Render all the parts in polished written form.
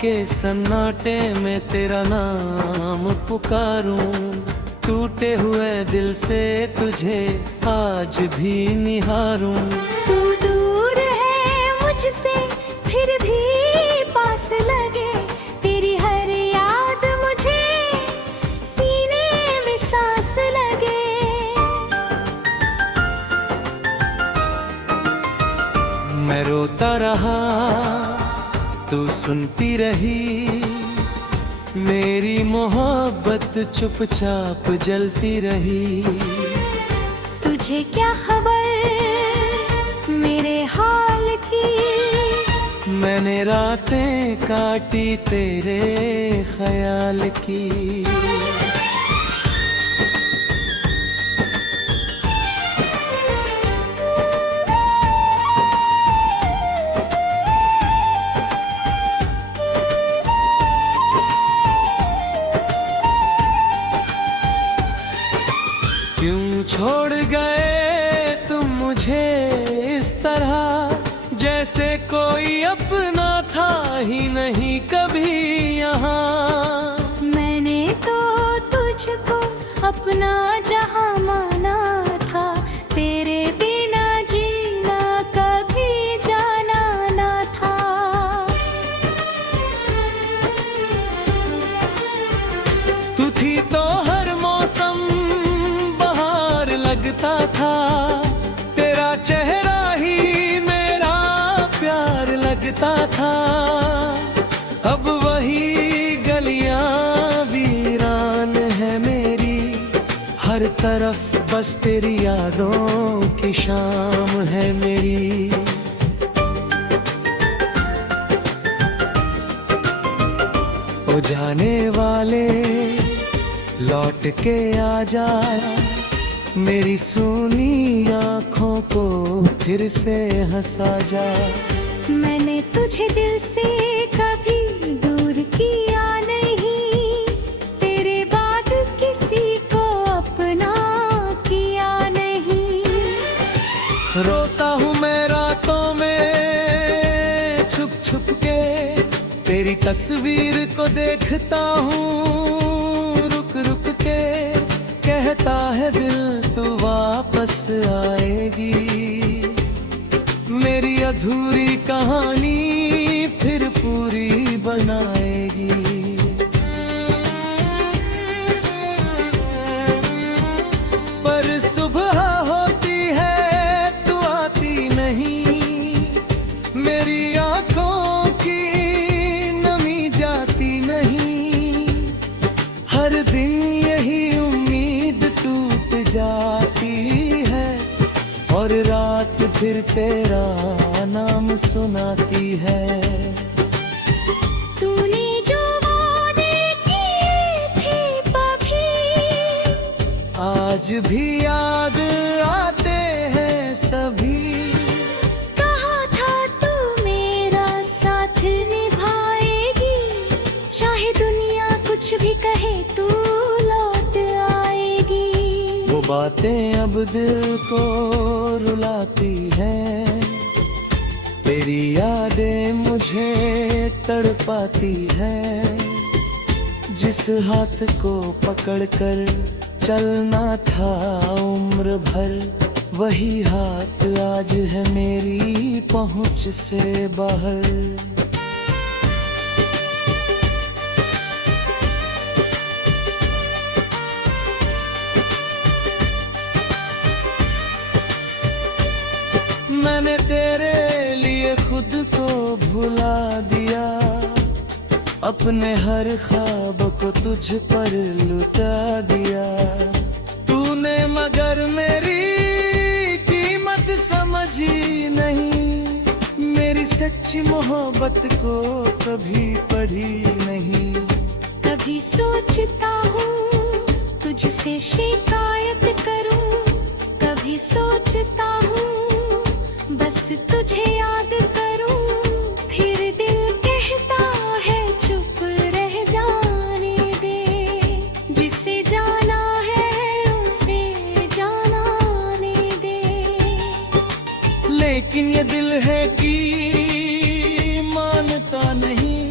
के सन्नाटे में तेरा नाम पुकारूं, टूटे हुए दिल से तुझे आज भी निहारूं। तू दूर है मुझसे फिर भी पास लगे, तेरी हर याद मुझे सीने में सांस लगे। मैं रोता रहा तू सुनती रही, मेरी मोहब्बत चुपचाप जलती रही। तुझे क्या खबर मेरे हाल की, मैंने रातें काटी तेरे ख्याल की। क्यों छोड़ गए तुम मुझे इस तरह, जैसे कोई अपना था ही नहीं कभी यहाँ। मैंने तो तुझको अपना जहां माना था, तेरे बिना जीना कभी जाना ना था। तू थी तो हर मौसम लगता था, तेरा चेहरा ही मेरा प्यार लगता था। अब वही गलियां वीरान है मेरी, हर तरफ बस तेरी यादों की शाम है मेरी। ओ जाने वाले लौट के आ जा, मेरी सूनी आँखों को फिर से हंसा जा। मैंने तुझे दिल से कभी दूर किया नहीं, तेरे बाद किसी को अपना किया नहीं। रोता हूँ मैं रातों में छुप छुप के, तेरी तस्वीर को देखता हूँ रुक रुक के। कहता है दिल तू वापस आएगी, मेरी अधूरी कहानी फिर पूरी बनाएगी। पर सुबह होती है तू आती नहीं, मेरी आंखों की नमी जाती नहीं। हर दिन यही जाती है और रात फिर तेरा नाम सुनाती है। तूने जो वादे किए थे कभी, आज भी याद आते हैं सभी। कहा था तू मेरा साथ निभाएगी, चाहे दुनिया कुछ भी कहे तू लौट आएगी। वो बातें अब दिल को रुलाती हैं, तेरी यादें मुझे तड़पाती हैं। जिस हाथ को पकड़कर चलना था उम्र भर, वही हाथ आज है मेरी पहुंच से बाहर। मैंने तेरे लिए खुद को भुला दिया, अपने हर ख्वाब को तुझ पर लुटा दिया। तूने मगर मेरी कीमत समझी नहीं, मेरी सच्ची मोहब्बत को कभी पढ़ी नहीं। कभी सोचता हूँ तुझसे शिकायत करूँ, कभी सोचता हूँ बस तुझे याद करूं। फिर दिल कहता है चुप रह जाने दे, जिसे जाना है उसे जाने दे। लेकिन ये दिल है कि मानता नहीं,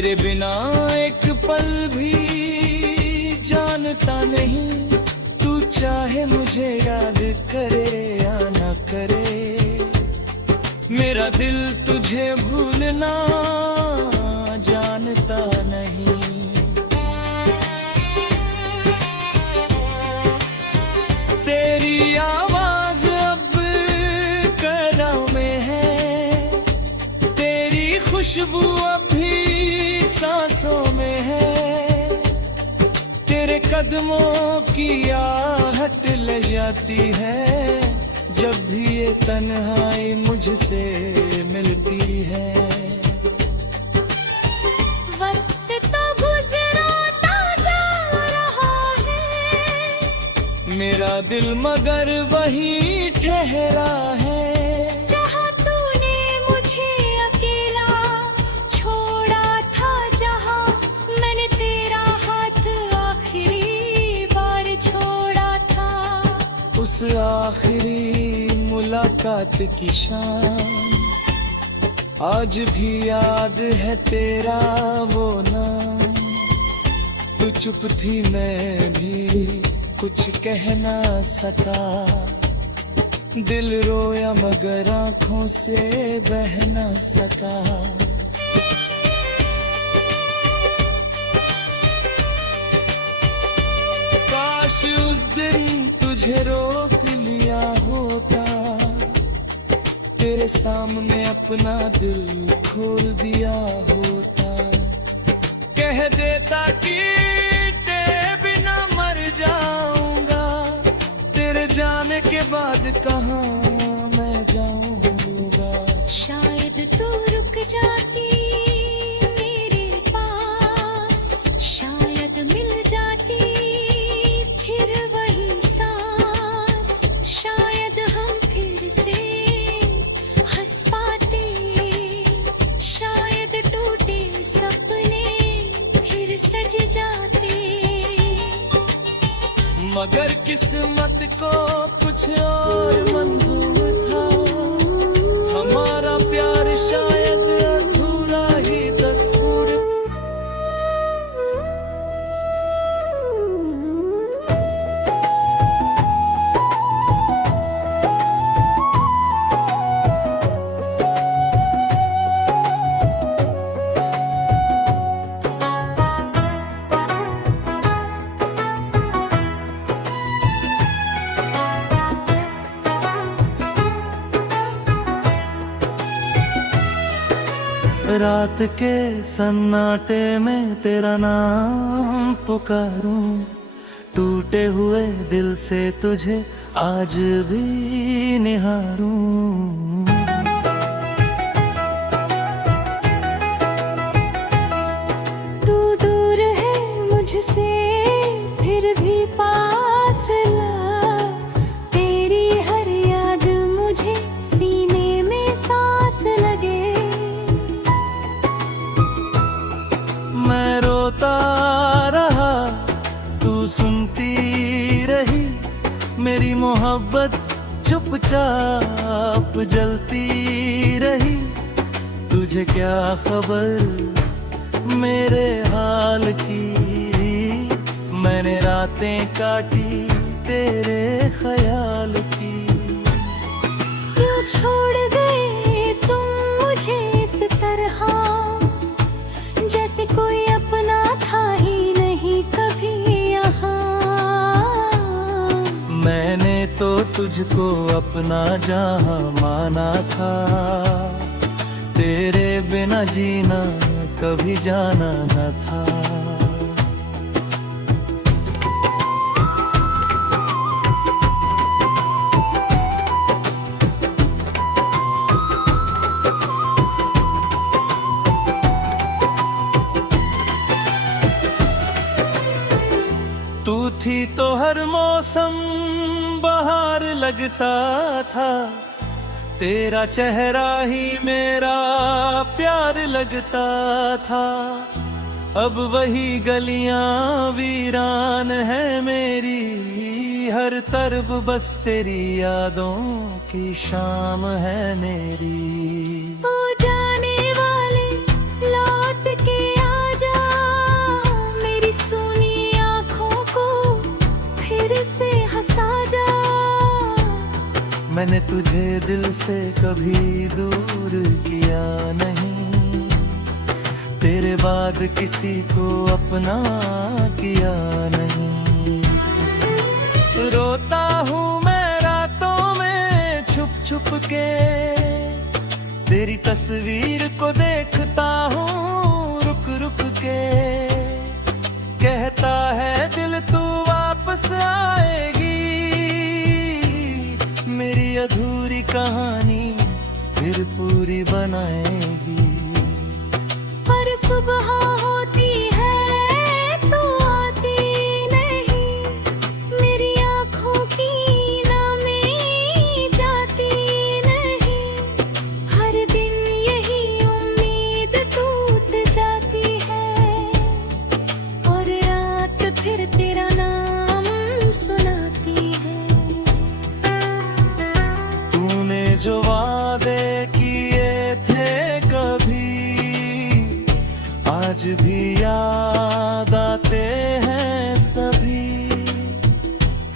तेरे बिना एक पल भी जानता नहीं, तू चाहे मुझे याद करे या ना करे, मेरा दिल तुझे भूलना जानता नहीं। तेरी आवाज अब कदमों में है, तेरी खुशबू अभी सांसों में है, तेरे कदमों की आहट ले जाती है जब भी ये तन्हाई मुझसे मिलती है। वक्त तो गुजरता जा रहा है, मेरा दिल मगर वही ठहरा है, जहाँ तूने मुझे अकेला छोड़ा था, जहाँ मैंने तेरा हाथ आखिरी बार छोड़ा था। उस आखिरी मुलाकात की शाम आज भी याद है तेरा वो नाम। तू चुप थी मैं भी कुछ कह ना सका, दिल रोया मगर आंखों से बह ना सका। काश उस दिन तुझे रोक लिया होता, तेरे सामने अपना दिल खोल दिया होता, कह देता कि तेरे बिना मर जाऊंगा, तेरे जाने के बाद कहाँ मैं जाऊंगा। शायद तू रुक जाती मेरे पास, शायद मिल जाती फिर वही सांस, शायद हम फिर से हंस पाते, शायद टूटे सपने फिर सज जाते। मगर किस्मत को कुछ और मंजूर था, हमारा प्यार शायद अधूरा ही तस्वीर। रात के सन्नाटे में तेरा नाम पुकारूं, टूटे हुए दिल से तुझे आज भी निहारूं। तू दूर है मुझसे फिर भी पास ला, तेरी हर याद मुझे सीने में सांस लगे। मैं रोता रहा तू सुनती रही, मेरी मोहब्बत चुपचाप जलती रही। तुझे क्या खबर मेरे हाल की, मैंने रातें काटी तेरे ख्याल की। क्यों छोड़ गए तुम मुझे इस तरह, जैसे कोई अपना था ही नहीं कभी यहाँ। मैंने तो तुझको अपना जहां माना था, तेरे बिना जीना कभी जाना न था। तू थी तो हर मौसम बहार लगता था, तेरा चेहरा ही मेरा प्यार लगता था। अब वही गलियां वीरान है मेरी, हर तरफ बस तेरी यादों की शाम है मेरी। ओ जाने वाले लौट के मैंने तुझे दिल से कभी दूर किया नहीं, तेरे बाद किसी को अपना किया नहीं। रोता हूँ मैं रातों में छुप छुप के, तेरी तस्वीर को देखता हूँ रुक रुक के। कहता है दिल तू वापस आएगी, मेरी अधूरी कहानी फिर पूरी बनाएगी। पर सुबह होती है तो आती नहीं, मेरी आँखों की नामी जाती नहीं। हर दिन यही उम्मीद टूट जाती है, और रात फिर तेरा नाम सुनाती है। तूने जो वादे किए थे कभी, आज भी याद आते हैं सभी।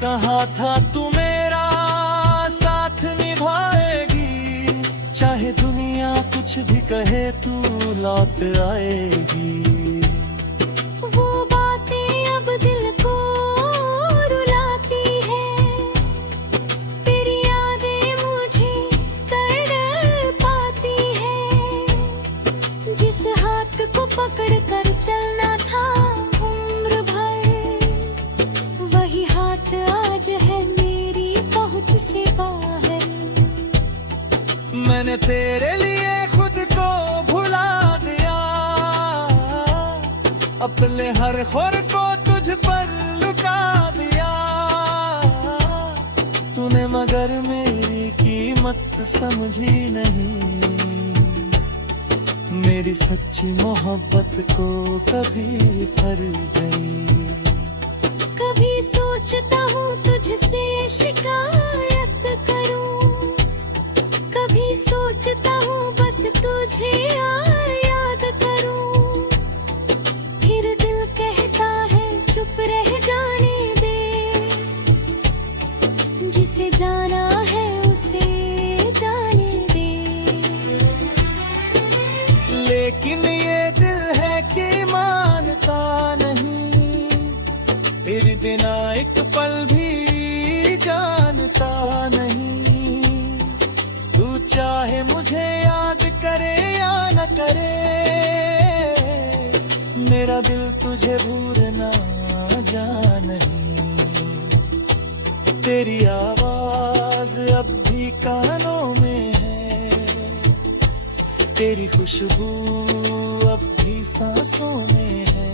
कहा था तू मेरा साथ निभाएगी, चाहे दुनिया कुछ भी कहे तू लौट आएगी। वो बातें अब दिल को रुलाती है, तेरी यादें मुझे तड़पाती है। जिस हाथ को पकड़ कर चलना था उम्र भर, वही हाथ आज है मेरी पहुंच से बाहर। मैंने तेरे लिए खुद को भुला दिया, अपने हर खुर को तुझ पर लुटा दिया। तूने मगर मेरी कीमत समझी नहीं, मेरी सच्ची मोहब्बत को कभी कर गई। कभी सोचता हूँ तुझसे शिकायत करूँ, कभी सोचता हूँ बस तुझे याद करूँ। फिर दिल कहता है चुप रह जाने दे, जिसे जाना है उसे जाने दे। लेकिन ये दिल है कि मानता नहीं, तेरे बिना एक पल भी जानता नहीं। तू चाहे मुझे याद करे या न करे, मेरा दिल तुझे भूलना जान नहीं। तेरी आवाज अब भी कानों में है, तेरी खुशबू अब भी सांसों में है।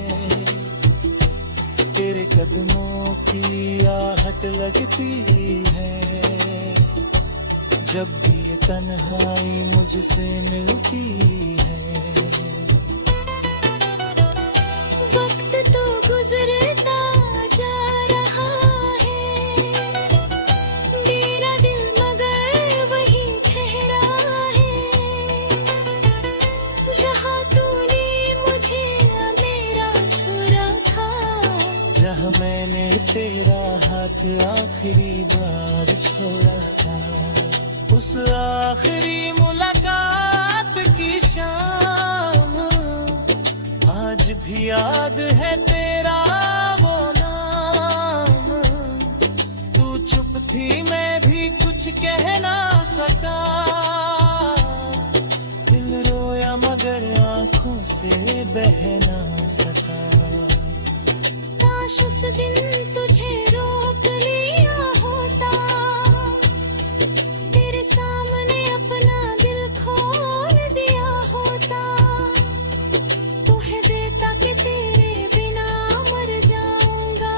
तेरे कदमों की आहट लगती है, जब भी ये तन्हाई मुझसे मिलती है। वक्त तो गुजरता जा रहा है, मेरा दिल मगर वही ठहरा है। जहाँ तूने मुझे मेरा छोड़ा था, जहाँ मैंने तेरा हाथ आखिरी बार छोड़ा था। उस आखिरी मुलाकात की शाम आज भी याद है तेरा वो नाम। तू चुप थी मैं भी कुछ कह ना सका, दिल रोया मगर आंखों से बह ना सका। काश उस दिन तुझे रोक लिया होता, तेरे सामने अपना दिल खोल दिया होता। तुहे देता कि तेरे बिना मर जाऊंगा,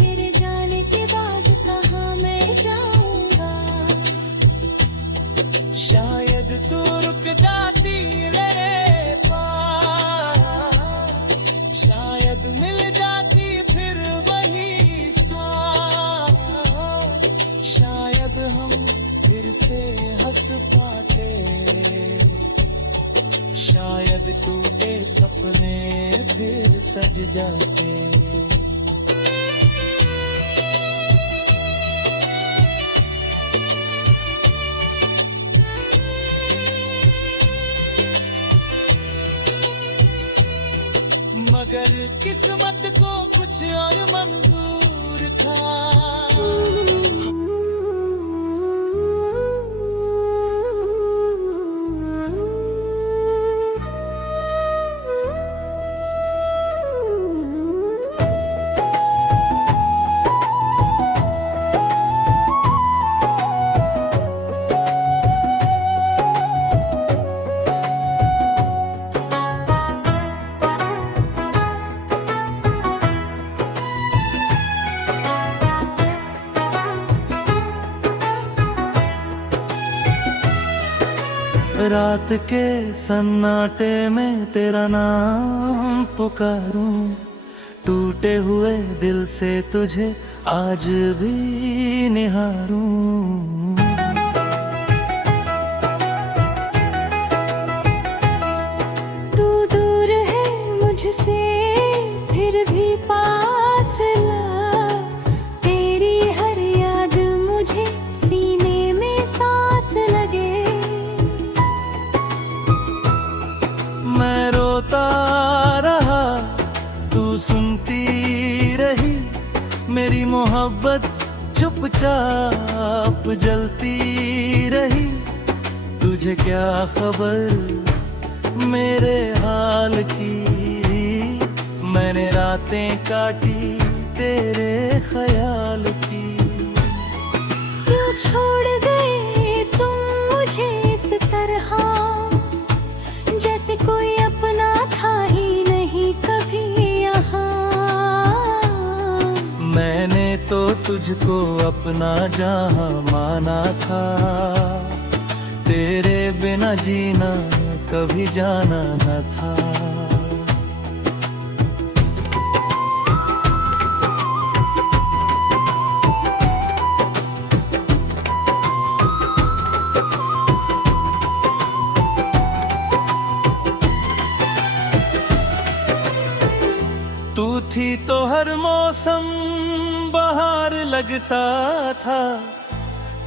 तेरे जाने के बाद कहाँ मैं जाऊंगा। शायद तू रुक जाती मेरे पास, शायद मिल जाती फिर वही सांस। शायद हम फिर से हंस पाते, शायद टूटे सपने फिर सज जाते। मगर किस्मत को कुछ और मंजूर था। रात के सन्नाटे में तेरा नाम पुकारूं, टूटे हुए दिल से तुझे आज भी निहारूं। तू दूर है मुझसे फिर भी पास ला, तेरी हर याद मुझे सीने में सांस लगे। मैं रोता रहा तू सुनती रही, मेरी मोहब्बत चुपचाप जलती रही। तुझे क्या खबर मेरे हाल की, मैंने रातें काटी तेरे ख्याल की। क्यों छोड़ गए तुम मुझे इस तरह, जैसे कोई अपना था ही नहीं कभी यहाँ। मैंने तो तुझको अपना जहां माना था, तेरे बिना जीना कभी जाना न था। तू थी तो हर मौसम बहार लगता था,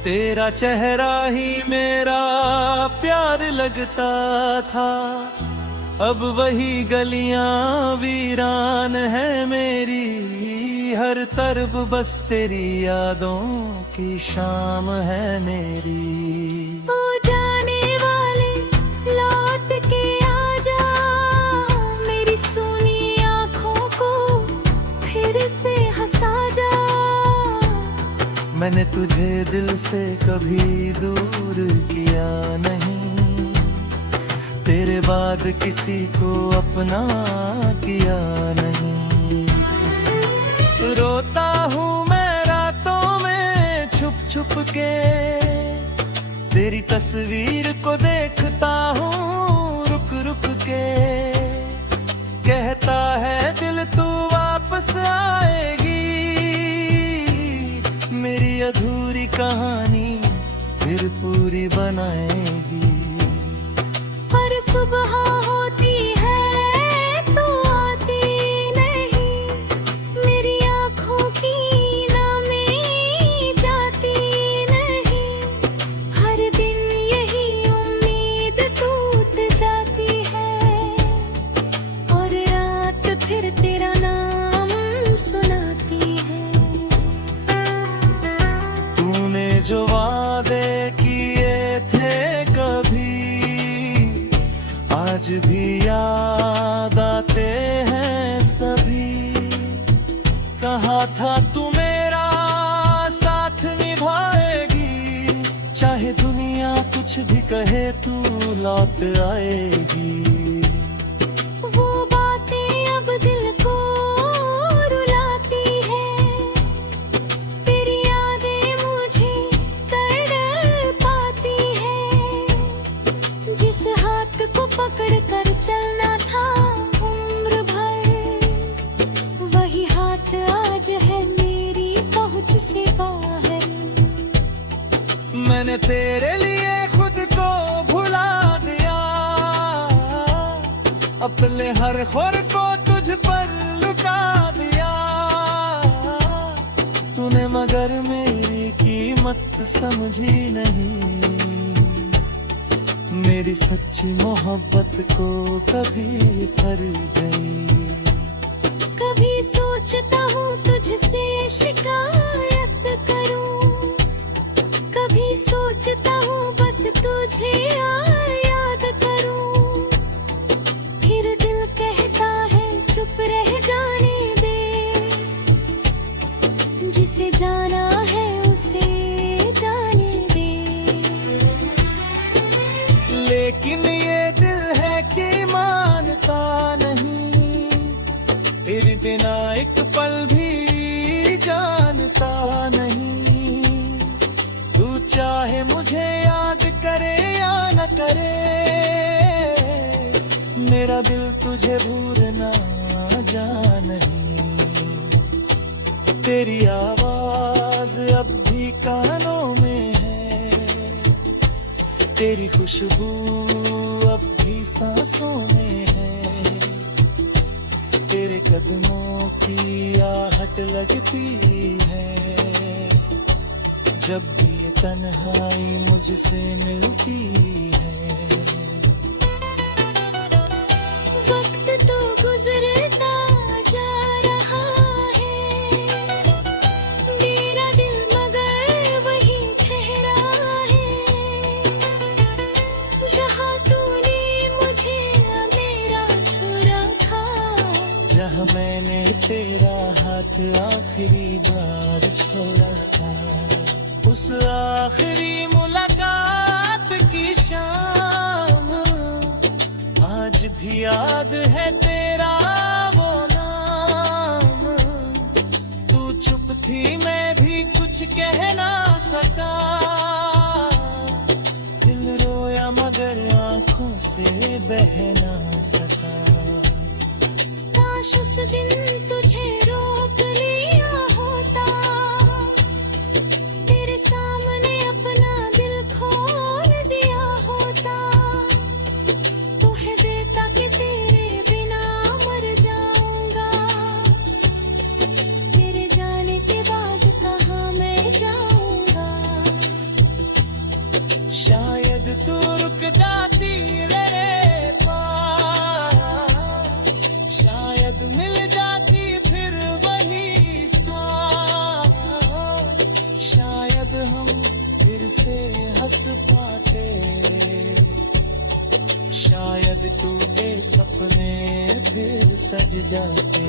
तेरा चेहरा ही मेरा प्यार लगता था। अब वही गलियां वीरान है मेरी, हर तरफ बस तेरी यादों की शाम है मेरी। ओ जाने वाले लौट के आजा, मेरी सुनी आँखों को फिर से हंसा जा। मैंने तुझे दिल से कभी दूर किया नहीं, तेरे बाद किसी को अपना किया नहीं। रोता हूँ मैं रातों में छुप छुप के, तेरी तस्वीर को देखता हूँ रुक रुक के। कहता है दिल तू वापस आएगी, मेरी अधूरी कहानी फिर पूरी बनाएगी। पर सुबह होती है तो आती नहीं, मेरी आँखों की नामी जाती नहीं। हर दिन यही उम्मीद टूट जाती है, और रात फिर तेरा नाम सुनाती है। तूने जो वादे किए थे कभी, आज भी याद आते हैं सभी। कहा था तू मेरा साथ निभाएगी, चाहे दुनिया कुछ भी कहे तू लौट आएगी। वो बातें अब दिल को रुलाती है, तेरी यादें मुझे तड़पाती है। जिस हाथ को पकड़ कर चलना था उम्र भर, वही हाथ आज है मेरी पहुंच से बाहर। मैंने तेरे लिए खुद को भुला दिया, अपने हर खौर को तुझ पर लुटा दिया। तूने मगर मेरी कीमत समझी नहीं, मेरी सच्ची मोहब्बत को कभी कर गई। सोचता हूँ तुझसे शिकायत करूँ, कभी सोचता हूँ बस तुझे याद करूँ, फिर दिल कहता है चुप रह जाने दे, जिसे जाना है उसे जाने दे। लेकिन ये दिल है कि मानता नहीं, तेरे बिना एक पल भी जानता नहीं। तू चाहे मुझे याद करे या न करे, मेरा दिल तुझे भूलना जान नहीं। तेरी आवाज अब भी कानों में है, तेरी खुशबू अब भी सांसों में है, तेरे कदमों की आहट लगती है, जब भी ये तन्हाई मुझसे मिलती है। वक्त तो गुजरता जा रहा है, मेरा दिल मगर वही ठहरा है, जहाँ तूने मुझे मेरा छोड़ा था, जहाँ मैंने तेरा हाथ आखिरी बार छोड़ा था। उस आखिरी मुलाकात की शाम आज भी याद है तेरा वो नाम। तू चुप थी मैं भी कुछ कह ना सका, दिल रोया मगर आंखों से बह ना सका। काश उस दिन तुझे रोक लिया होता, तेरे सामने अपना दिल खोल दिया होता, तोहे देता कि तेरे बिना मर जाऊंगा, तेरे जाने के बाद कहाँ मैं जाऊंगा। शायद तू रुक जाती मेरे पास, शायद मिल जाती फिर वही सांस, शायद हम फिर से हंस पाते, शायद टूटे सपने फिर सज जाते।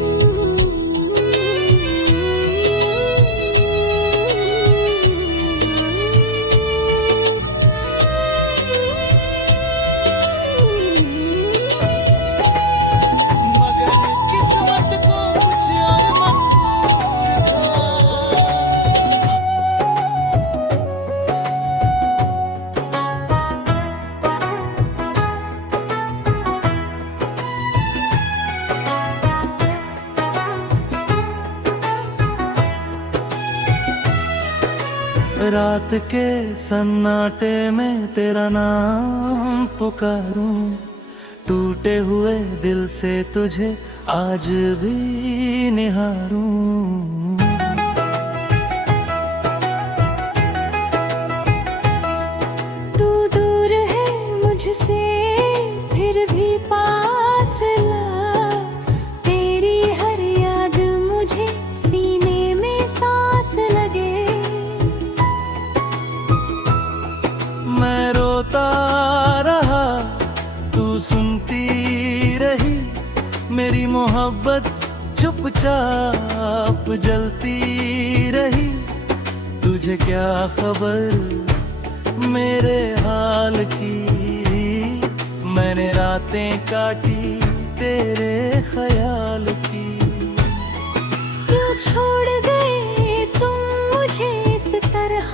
मगर किस्मत को कुछ और मंजूर था। रात के सन्नाटे में तेरा नाम पुकारूं, टूटे हुए दिल से तुझे आज भी निहारूं। तू दूर है मुझसे फिर भी पास ला, तेरी हर याद मुझे सीने में सांस लगे। मैं रोता रहा तू सुनती रही, मेरी मोहब्बत चुपचाप जलती रही। तुझे क्या खबर मेरे हाल की, मैंने रातें काटी तेरे ख्याल की। क्यों छोड़ गए तुम मुझे इस तरह,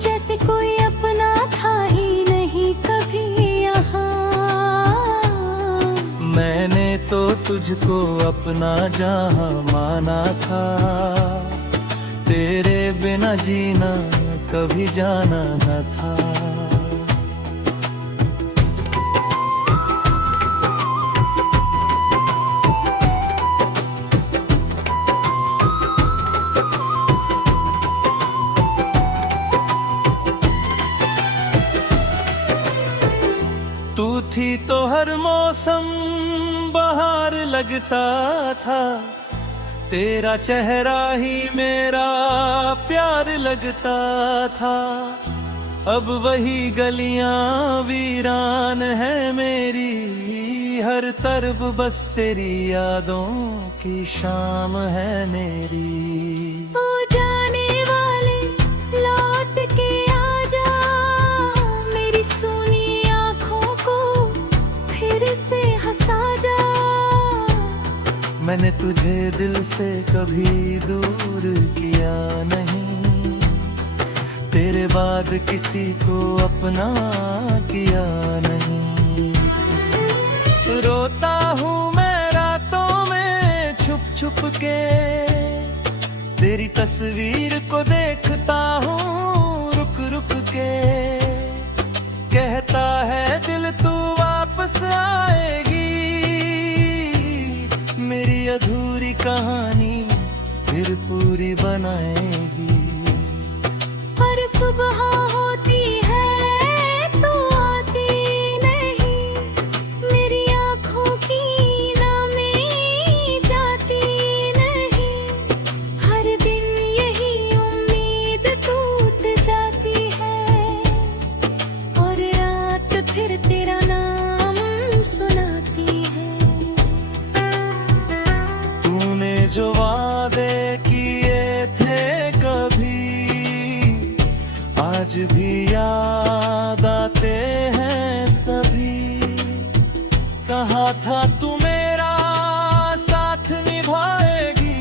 जैसे कोई अपना था ही नहीं कभी यहाँ। मैंने तो तुझको अपना जहां माना था, तेरे बिना जीना कभी जाना न था। तू थी तो हर मौसम बहार बार लगता था, तेरा चेहरा ही मेरा प्यार लगता था। अब वही गलियां वीरान है मेरी, हर तरफ बस तेरी यादों की शाम है मेरी। ओ जाने वाले लौट के आजा, मेरी सूनी आँखों को फिर से हंसा जा। मैंने तुझे दिल से कभी दूर किया नहीं, तेरे बाद किसी को अपना किया नहीं। रोता हूँ मैं रातों में छुप छुप के, तेरी तस्वीर को देखता हूँ रुक रुक के। कहता है दिल तू वापस आएगी, मेरी अधूरी कहानी फिर पूरी बनाएगी। पर सुबह होती है तो आती नहीं, मेरी आँखों की नामें जाती नहीं। हर दिन यही उम्मीद टूट जाती है, और रात फिर तेरा नाम सुनाती है। तूने जो वादे किए थे कभी, आज भी याद आते हैं सभी। कहा था तू मेरा साथ निभाएगी,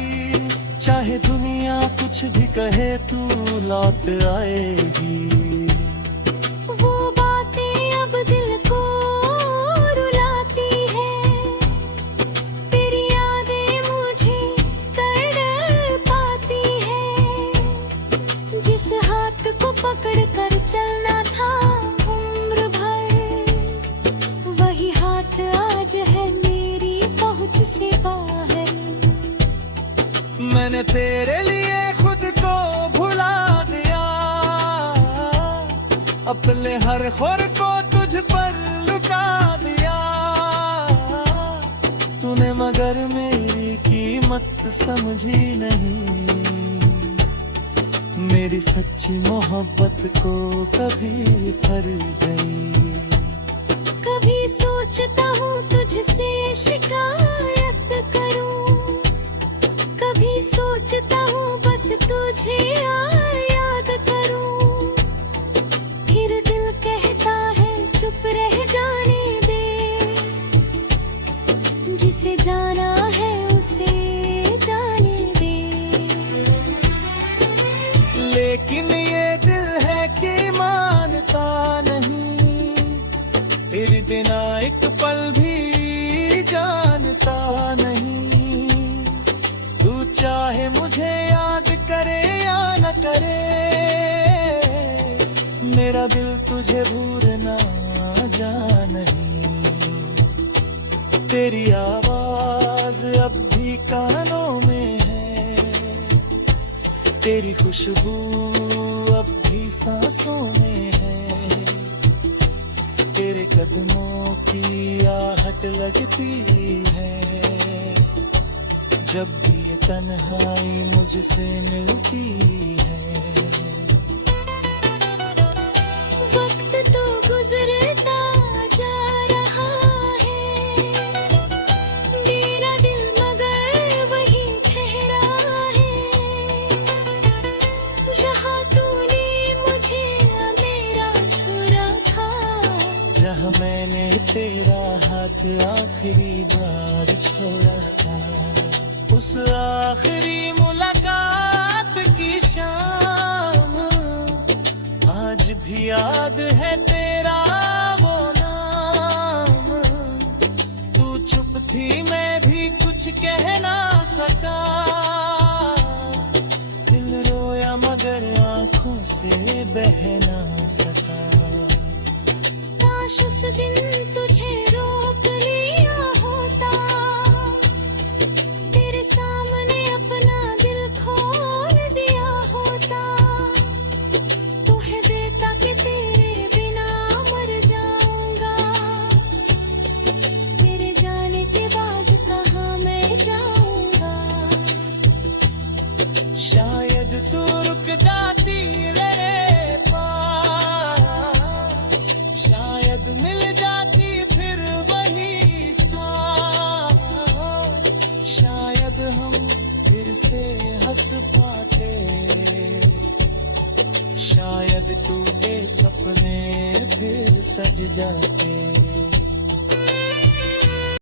चाहे दुनिया कुछ भी कहे तू लौट आएगी। वो बातें अब दिल को रुलाती है, तेरी यादें मुझे तड़पाती है। जिस हाथ को पकड़ कर चलना था उम्र भर, वही हाथ आज है मेरी पहुंच से बाहर। मैंने तेरे लिए खुद को भुला दिया, अपने हर खुर को तुझ पर लुटा दिया। तूने मगर मेरी कीमत समझी नहीं, मेरी सच्ची मोहब्बत को कभी भर गई। कभी सोचता हूँ तुझसे शिकायत करूँ, कभी सोचता हूँ बस तुझे याद करूँ। फिर दिल कहता है चुप रह जाने दे, जिसे जाना है उसे जाने दे। लेकिन ये दिल है कि मानता नहीं, तेरे बिना एक पल भी जानता नहीं। तू चाहे मुझे याद करे या न करे, मेरा दिल तुझे भूलना जान नहीं। तेरी आवाज अब भी कानों में है, तेरी खुशबू अब भी सांसों में है। तेरे कदमों की आहट लगती है, जब भी ये तन्हाई मुझसे मिलती है। वक्त तो गुजरता जा रहा है, मेरा दिल मगर वही ठहरा है। जहाँ तूने मुझे मेरा छोड़ा था, जहाँ मैंने तेरा हाथ आखिरी बार छोड़ा था। उस आखिरी मुलाकात की शाम आज भी याद है तेरा वो नाम। तू चुप थी मैं भी कुछ कह ना सका, दिल रोया मगर आंखों से बह ना सका। काश उस दिन तुझे रोक लिया होता, तेरे सामने अपना दिल खोल दिया होता। तुम्हें देता कि तेरे बिना मर जाऊंगा, तेरे जाने के बाद का हम फिर से हंस पाते, शायद टूटे सपने फिर सज जाते।